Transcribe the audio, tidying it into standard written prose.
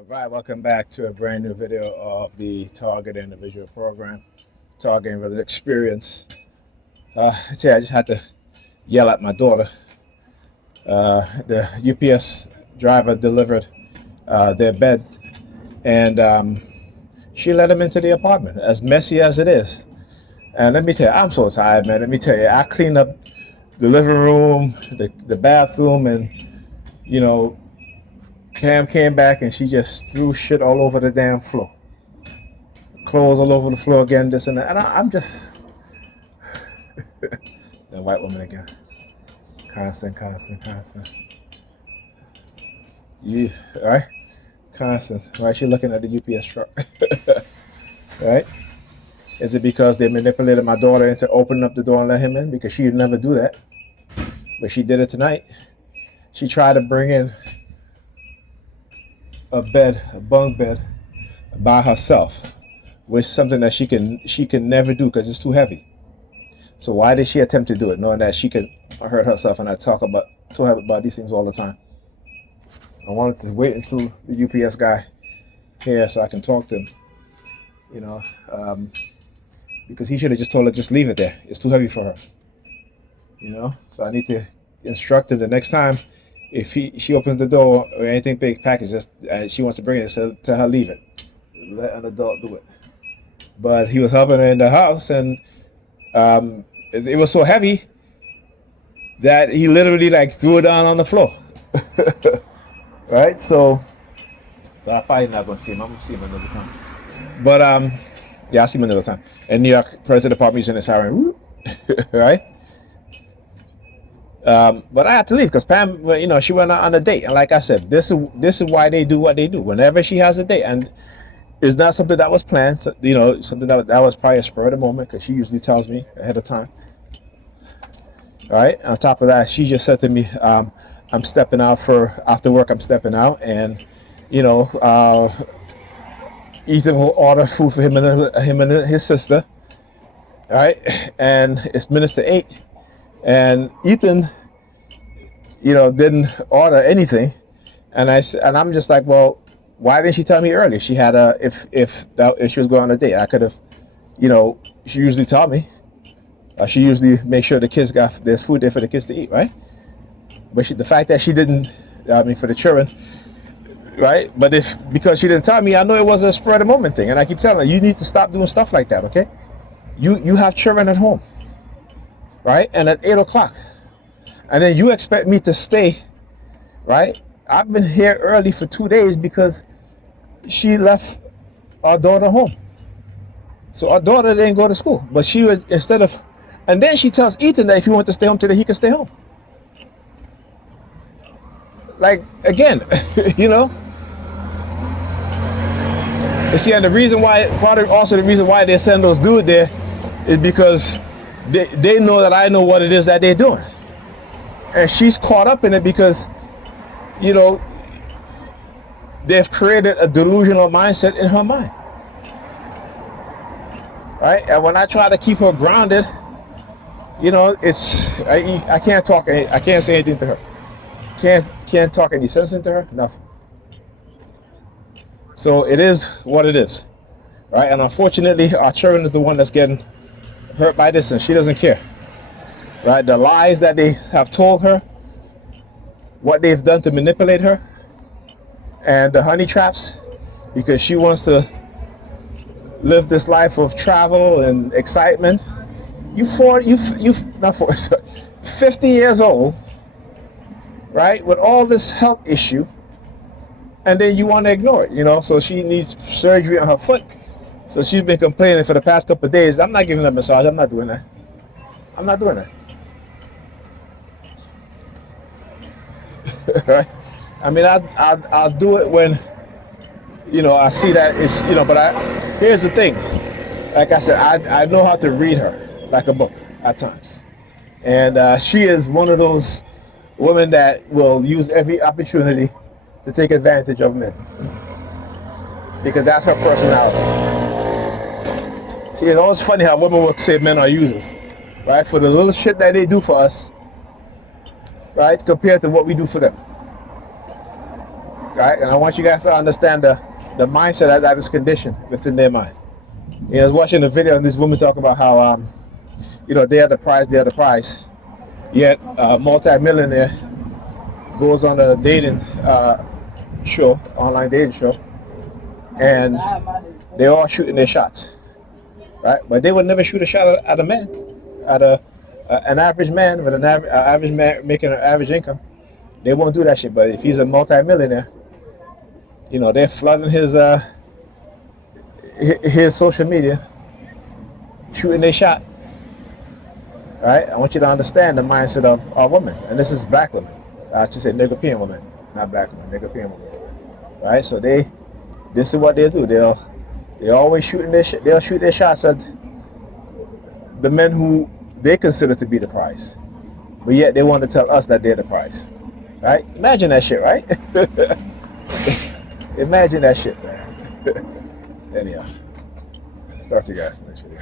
Right, welcome back to a brand new video of the Target Individual Program, Targeting with Experience. I just had to yell at my daughter. The UPS driver delivered their bed, and she let him into the apartment, as messy as it is. And let me tell you, I'm so tired, man. Let me tell you, I cleaned up the living room, the bathroom, and you know, Cam came back and she just threw shit all over the damn floor. Clothes all over the floor again, this and that. And I'm just the white woman again. Constant. You right? Constant. Why is she looking at the UPS truck? Right? Is it because they manipulated my daughter into opening up the door and let him in? Because she would never do that. But she did it tonight. She tried to bring in a bunk bed by herself, which is something that she can never do because it's too heavy. So why did she attempt to do it, knowing that she could hurt herself? And I talk about these things all the time. I wanted to wait until the UPS guy here so I can talk to him, because he should have just told her, just leave it there. It's too heavy for her, So I need to instruct her the next time. If she opens the door or anything big package, she wants to bring it, so tell her leave it. Let an adult do it. But he was helping her in the house, and it was so heavy that he literally threw it down on the floor. Right? So I'm probably not gonna see him. I'm gonna see him another time. But yeah, I'll see him another time. And New York Predators Dept using the siren, right? But I had to leave because Pam, she went on a date, and like I said, this is why they do what they do. Whenever she has a date, and it's not something that was planned, something that was probably a spur of the moment, because she usually tells me ahead of time. All right. On top of that, she just said to me, "I'm stepping out for after work. I'm stepping out, and Ethan will order food for him and his sister. All right, and it's minutes to 8." And Ethan, didn't order anything, and I'm just like, well, why didn't she tell me earlier? She had if she was going on a date, I could have, she usually tell me. She usually make sure the kids there's food there for the kids to eat, right? But the fact that she didn't, for the children, right? But because she didn't tell me, I know it was a spur of the moment thing, and I keep telling her, you need to stop doing stuff like that, okay? You have children at home. Right? And at 8 o'clock. And then you expect me to stay, right? I've been here early for 2 days because she left our daughter home. So our daughter didn't go to school. But she would, and then she tells Ethan that if he wants to stay home today, he can stay home. Again, You see, and the reason why, also the reason why they send those dudes there is because they know that I know what it is that they're doing. And she's caught up in it because, they've created a delusional mindset in her mind. Right? And when I try to keep her grounded, I can't talk, I can't say anything to her. Can't talk any sense into her, nothing. So it is what it is. Right? And unfortunately, our children is the one that's getting hurt by this, and she doesn't care. Right? The lies that they have told her, what they've done to manipulate her, and the honey traps, because she wants to live this life of travel and excitement. You not 50 years old, right? With all this health issue, and then you want to ignore it, So she needs surgery on her foot. So she's been complaining for the past couple of days. I'm not giving her a massage. I'm not doing that. Right? I mean, I'll do it when, I see that it's, but here's the thing. Like I said, I know how to read her like a book at times. And she is one of those women that will use every opportunity to take advantage of men. Because that's her personality. See, it's always funny how women will say men are users, right? For the little shit that they do for us, right? Compared to what we do for them. right? And I want you guys to understand the mindset that is conditioned within their mind. You know, I was watching a video and this woman talking about how you know, they are the prize, they are the prize. Yet a multi-millionaire goes on a dating show, online dating show, and they're all shooting their shots, right? But they would never shoot a shot at a man, at an average man with an average man making an average income. They won't do that shit. But if he's a multi-millionaire, you know, they're flooding his social media, shooting their shot. Right? I want you to understand the mindset of our women, and this is black women. I should say Nigerian women, not black women, Nigerian women. Right? So this is what they'll do. They're always shooting they'll shoot their shots at the men who they consider to be the prize, but yet they want to tell us that they're the prize. Right? Imagine that shit, right? Imagine that shit, man. Anyhow, talk to you guys next video.